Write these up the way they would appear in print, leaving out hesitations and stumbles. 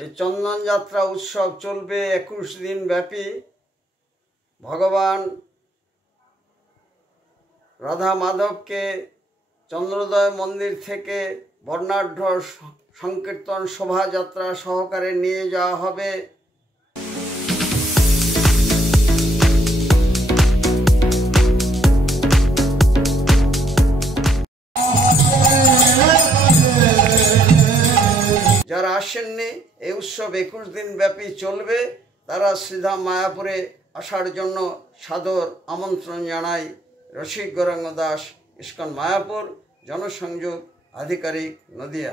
এই চন্দন যাত্রা উৎসব চলবে 21 দিন ব্যাপী। ভগবান রাধা মাধবকে চন্দ্রোদয় মন্দির থেকে বর্ণাঢ্য সংকীর্তন শোভাযাত্রা সহকারে নিয়ে যাওয়া হবে। যারা আসেননি, এই উৎসব 21 দিন ব্যাপী চলবে, তারা শ্রীধাম মায়াপুরে আসার জন্য সাদর আমন্ত্রণ জানাই। রসিক গৌরাঙ্গ দাস, ইস্কন মায়াপুর, জনসংযোগ আধিকারিক, নদিয়া।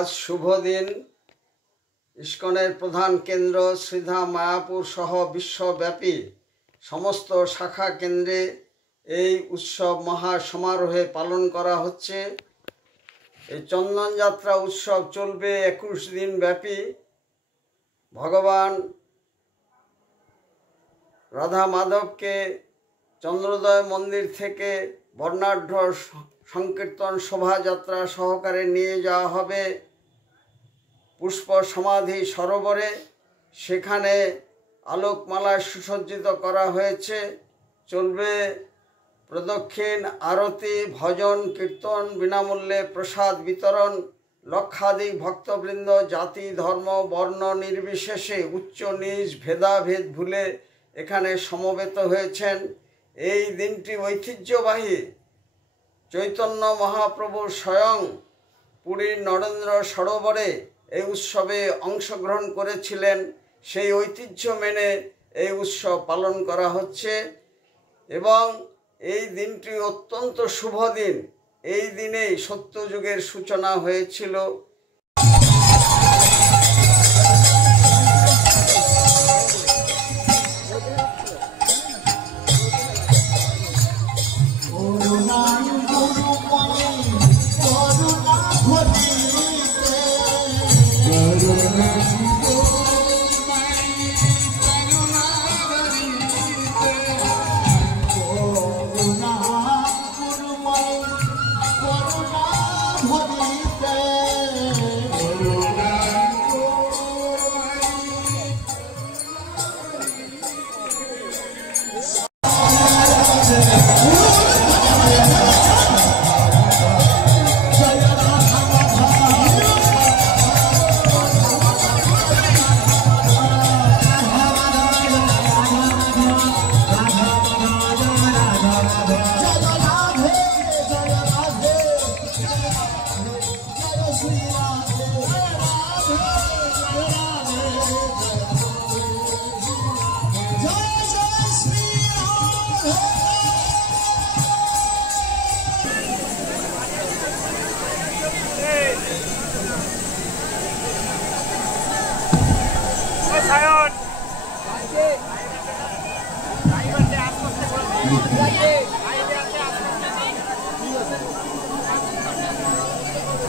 আজ শুভ দিন। ইস্কনের প্রধান কেন্দ্র শ্রীধাম মায়াপুর সহ বিশ্বব্যাপী সমস্ত শাখা কেন্দ্রে এই উৎসব মহা সমারোহে পালন করা হচ্ছে। এই চন্দন যাত্রা উৎসব চলবে 21 দিন ব্যাপী। ভগবান রাধা মাধবকে চন্দ্রোদয় মন্দির থেকে বর্ণাঢ্য সংকীর্তন শোভাযাত্রা সহকারে নিয়ে যাওয়া হবে পুষ্প সমাধি সরোবরে। সেখানে আলোকমালায় সুসজ্জিত করা হয়েছে। চলবে প্রদক্ষিণ, আরতি, ভজন, কীর্তন, বিনামূল্যে প্রসাদ বিতরণ। লক্ষাধিক ভক্তবৃন্দ জাতি, ধর্ম, বর্ণ নির্বিশেষে উচ্চ নীচ ভেদাভেদ ভুলে এখানে সমবেত হয়েছেন। এই দিনটি ঐতিহ্যবাহী। চৈতন্য মহাপ্রভু স্বয়ং পুরীর নরেন্দ্র সরোবরে এই উৎসবে অংশগ্রহণ করেছিলেন। সেই ঐতিহ্য মেনে এই উৎসব পালন করা হচ্ছে এবং এই দিনটি অত্যন্ত শুভ দিন। এই দিনেই সত্যযুগের সূচনা হয়েছিল।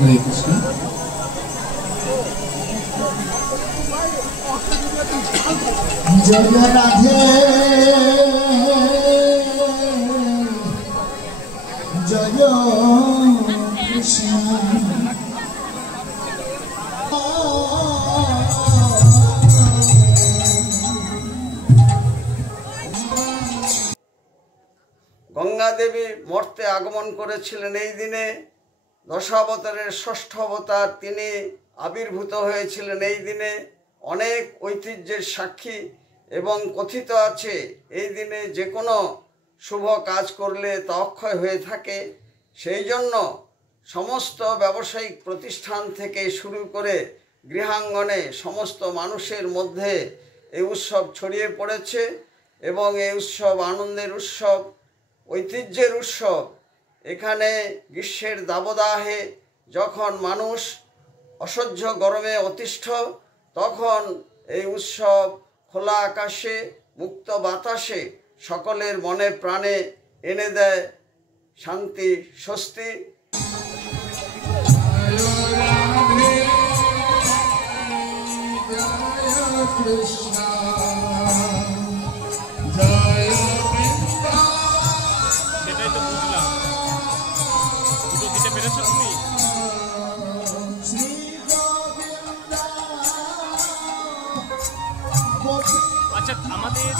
হরে কৃষ্ণ। জয় রাধে জয় কৃষ্ণ। গঙ্গা দেবী মর্তে আগমন করেছিলেন এই দিনে। দশাবতারের ষষ্ঠ অবতার তিনি আবির্ভূত হয়েছিলেন এই দিনে। অনেক ঐতিহ্যের সাক্ষী এবং কথিত আছে এই দিনে যে কোনো শুভ কাজ করলে তা অক্ষয় হয়ে থাকে। সেই জন্য সমস্ত ব্যবসায়িক প্রতিষ্ঠান থেকে শুরু করে গৃহাঙ্গনে সমস্ত মানুষের মধ্যে এই উৎসব ছড়িয়ে পড়েছে এবং এই উৎসব আনন্দের উৎসব, ঐতিহ্যের উৎসব। এখানে গ্রীষ্মের দাবদাহে যখন মানুষ অসহ্য গরমে অতিষ্ঠ, তখন এই উৎসব খোলা আকাশে মুক্ত বাতাসে সকলের মনে প্রাণে এনে দেয় শান্তি, স্বস্তি। সেটাই তো বুঝলাম, দুটো দিতে পেরেছো তুমি? আচ্ছা, আমাদের